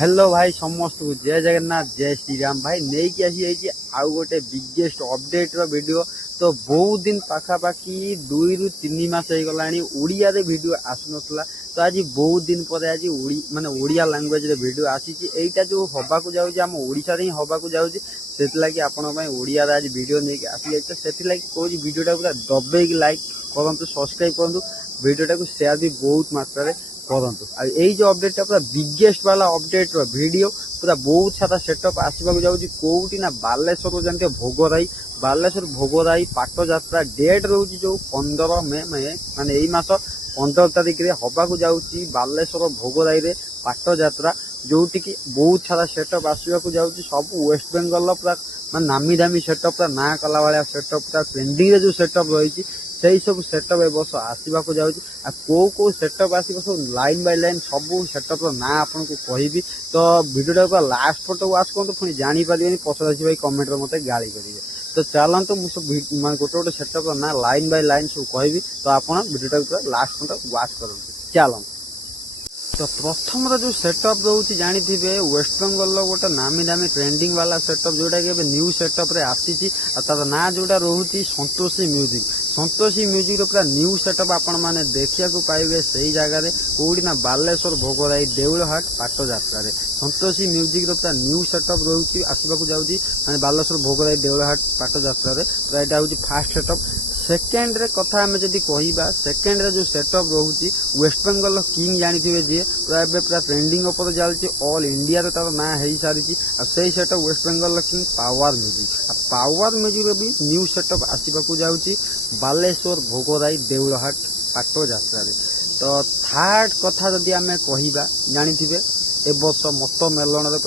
Hello भाई समस्त को जय जगन्नाथ जय श्री राम भाई नहीं कि आसी आउ गोटे बिगेस्ट अपडेट रो वीडियो। तो बहुत दिन पाखापाखि 2 ରୁ 3 ମାସ ହେଇଗଲାଣି ओडिया वीडियो आसुनथला। तो आज बहुत दिन पर आज माने ओडिया लैंग्वेज रे वीडियो आसीची। एटा जो हबाकू जाउची हम ओडिसा रे हबाकू जाउची सेतलागी आपण पय ओडिया रे आज वीडियो नेकी आसी जाय। तो सेतलागी कोजी वीडियोटा पूरा दबे की लाइक करंतु सब्सक्राइब करंतु वीडियोटा को शेयर भी बहुत मात्रा रे करंतु। आ एई जो अपडेटटा पूरा बिगेस्ट वाला अपडेट रो वीडियो पूरा बहुत सारा सेटअप आसीबाकू जाउची कोउटी ना बालेश्वर जानते भोगराई बालेश्वर भोगराई पाट यात्रा डेट रोची जो 15 मे माने एई मास 15 तारिख रे हबाकू जाउची बालेश्वर भोगराई रे पाट यात्रा जोटी की बहुत सारा सेटअप आसीबाकू जाउची। सब वेस्ट बेंगल पूरा माने नामी दामी सेटअप पूरा ना कला वाला सेटअप पूरा ट्रेंडिंग रे जो सेटअप रही से सब सेटअप ए वर्ष आसवाक जाऊँगी। को सेटअप आस लाइन बाय लाइन सब सेटअप ना आपन को कहबी। तो वीडियो पूरा लास्ट पर वाच करते पुणी जानीपारे पचार भाई कमेंट मत गाड़ी करेंगे। तो चलते मुझे सब गोटे गोटे सेटअप ना लाइन बाय लाइन सब कहबी। तो आप वीडियो पूरा लास्ट पर वाच करेंगे चल। तो प्रथम जो सेटअप रोचे जानी थे वेस्ट बेंगल गोटे नामी दामी ट्रेंडिंग वाला सेटअप जोटा कि न्यू सेटअप रे आसी तार ना जोटा रोचे संतोषी म्यूजिक। संतोषी म्यूजिक पूरा न्यू सेटअप आपण मैंने देखा पाइबे से जगह कौटी ना बालेश्वर भोगराई देउलहाट पाट यात्रा संतोषी म्यूजिक पूरा न्यू सेटअप रोचे आसवाक जाऊँगी माने बालेश्वर भोगराई देउलहाट पाट यात्रा पूरा यहाँ हूँ फास्ट सेटअप। सेकेंड रे कथा आम जदि कहवा सेकेंड रे जो सेटअप रोचे वेस्ट बेंगल किंग जानी थे जी पूरा पूरा ट्रेंडिंग उपर चलती ऑल इंडिया रे तार ना हो सारी से setup West Bengal king power music. Power music रे भी न्यू सेटअप आसवाक जाऊँगी बालेश्वर भोगराई देउलहाट पाट यात्रा। तो थर्ड कथा जदि आम कहवा जानी थे ए वर्ष मत मेलन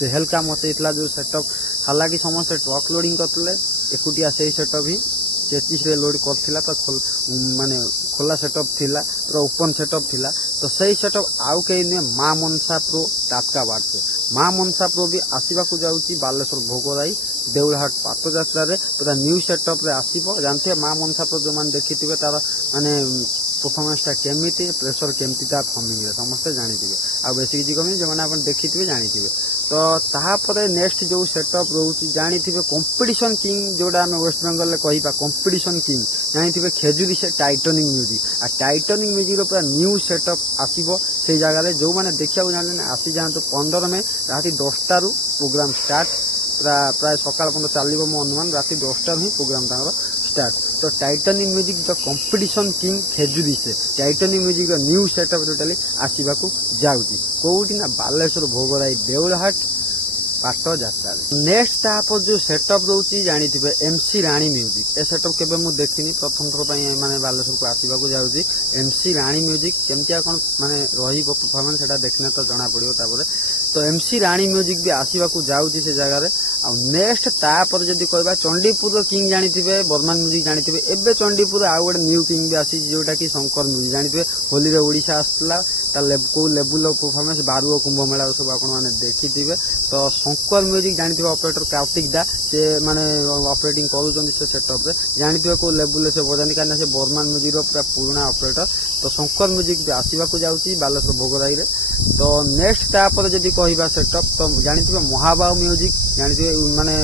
तेहलका मचेला जो सेटअप हालांकि समस्त ट्रक लोडिंग करते एकुटिया से सेटअप ही 33 रे लोड करथिला। तो माने खोला सेटअप थिला पूरा ओपन सेटअप थिला। तो सही सेटअप आउ कहीं नुहे माँ मनसा प्रो टाटका बाट से माँ मनसा प्रो भी आसवाक जाऊँगी बालेश्वर भोगराई देउलहाट पाट यात्रा पूरा न्यू सेटअप रे आसीबो। जानते माँ मनसा प्रो जो मैंने देखी थे तार माने परफॉर्मेंसटा केमी प्रेसर केमती फमिंग समस्ते जानी आ बेसी किसी कमी जो मैंने देखी थे जानी थे। तो तापर नेक्स्ट जो सेटअप रोचे जानी थे कंपटीशन किंग जोड़ा आम वेस्ट बेंगल में कहवा कंपटीशन किंग जानी थे खेजुरी से टाइटनिंग म्यूजिक। आ टाइटनिंग म्यूजिक पूरा न्यू सेटअप आसो से जगह जो मैंने देखा जाने आसी जातु 15 मे राति 10 रू प्रोग्राम स्टार्ट पूरा प्राय सकाल पर्यटन चलो मो अनुमान राति 10 ही प्रोग्राम स्टार्ट। तो Titanic music the competition king Khejuri से Titanic music new setup totally आसवाक जाऊँगी कौटी ना बालेश्वर भोगराई देउलहाट पाट यात्रा। नेक्स्ट तापर जो सेटअप रोचे जानी थे एमसी राणी म्यूजिक ए सेटअप केबे मु देखिनी प्रथम थर माने बालेश्वर को आसवाक जाऊँगी। एमसी राणी म्यूजिक केमतिया कौन माने रहिबो परफॉर्मेंस सेटा देखने तो जना पड़ियो तापर। तो एमसी राणी म्यूजिक भी आसवाक जाऊँगी से जगह। आ नेक्स्ट तापर जदि कहबा चंडीपुर किंग जानी थे बर्मान म्यूजिक जानी थे एबे चंडीपुर आउ गोटे न्यू किंग भी आसी जोटा कि शंकर म्यूजिक जानी थे होली रे ओडिशा आसला को लेवल परफॉर्मेंस बारुओ कुंभ मेला सब आपने देखी थे। तो शंकर म्यूजिक जानी थे ऑपरेटर कार्तिक दा से माने ऑपरेटिंग करूँ से सेटअप जानी थे को लेवल से बजानी कहीं से बर्मान म्यूजिक पूरा पुराना ऑपरेटर। तो शंकर म्यूजिक भी आसवाक जाऊँगी बालेश्वर भोगराई रे। तो नेक्स्ट तापर जदि कहवा सेटअप तो जानी थे महाबाहु म्यूजिक जानी थे माने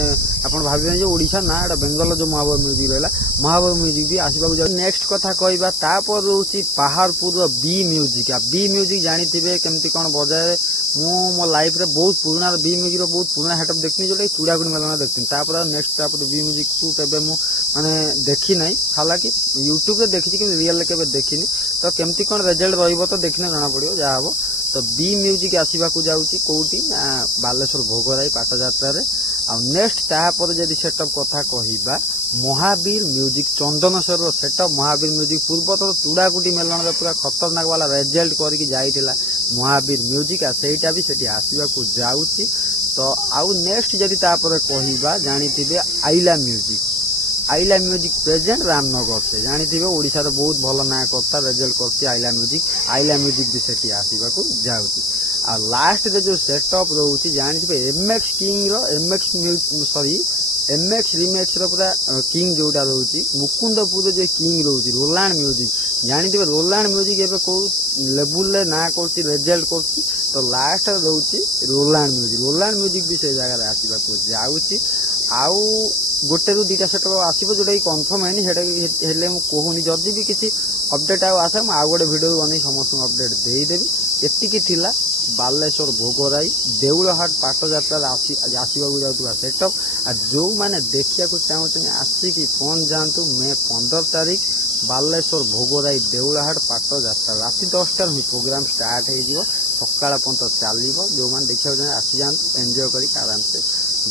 आप भाव जो ओडिशा ना एटा बेंगल जो महाबाहु म्यूजिक रहा महाबाहु म्यूजिक भी आसवाक जाऊँ। नेक्स्ट कथा कहवा तापर रोचे पहाड़पुर बी म्यूजिक। आ बी म्यूजिक जानी थे केमती कौन बजाए मो लाइफ रे बहुत पुराना बी म्यूजिक बहुत पुराना सेटअप देखनी जोटा चूड़ागुड़ी मेलन देखनी। नेक्स्ट तापर बी म्यूजिक को केबे मु माने देखी नहीं हालांकि यूट्यूब रे देखी कि रियल केबे देखिनी। तो केमती कौन रिजल्ट रहिबो तो देखने जना पड़ियो जहाँ हम। तो बी म्यूजिक आसवाक जाऊँगी कौटी बालेश्वर भोगराई पाट यात्रा। आ नेक्स्ट तापर जदि सेटअप कथा कहवा Mahavir music Chandaneswar setup Mahavir music पूर्वतर चूड़ागुटी मेलन पूरा खतरनाक वाला रिजल्ट करके जाइला महावीर म्यूजिक सेटा भी सेठी आसवाक जाऊँगी। तो आउ नेक्स्ट जदि तापर कहवा जानी थे आइला म्यूजिक आइला म्यूजिक प्रेजेंट रामनगर से जानी थे ओडिशा बहुत भल ना करता रिजल्ट करती आइला म्यूजिक भी सेठी आसवाक जाऊँगी। आ लास्ट रे जो सेटअप रोचे जानी थे एमएक्स किंग रो एमएक्स सॉरी एमएक्स रिमेक्स पूरा किंग जोटा रोचे मुकुंदपुर जो किंग रोचे रोलांड म्यूजिक जानी रोलांड म्यूजिक एवं कौ लेवुल ना कर रेजल्ट कर तो लास्ट रोचे रोलांड म्यूजिक भी से जगह आसवाक जाऊँगी आउ गोटे रु दुटा सेट आसो जोटा कनफर्म है कहूनी जदि भी किसी अपडेट आसे आउ गोटे भिडियो बन समस्त अपडेट देदेवी एतिकी थिला बालेश्वर भोगराई देउलहाट पाट जात्रा आसवाक जाऊँगा सेटअप आ जो मैंने देखा चाहते आसिकी पहुँच जातु मे 15 तारीख बालेश्वर भोगराई देउलहाट पाट जात्रा राति 10टार ही प्रोग्राम स्टार्ट हो सकाळ पर्यंत चलो जो मैंने देखा चाहिए आसी जातु एंजॉय कर आराम से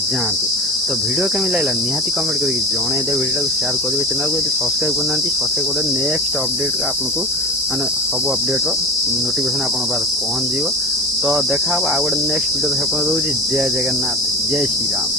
जातु। तो वीडियो केमी लगा निहाती कमेंट करके जनईदे वीडियो को शेयर करेंगे चैनल को सब्सक्राइब करना सब्सक्राइब कर नेक्स्ट अपडेट आपको माने सब अपडेट नोटिफिकेशन आप पहुँच जाव। तो देखा आउ गोटे नेक्स्ट वीडियो देखा रोज जय जगन्नाथ जय श्री राम।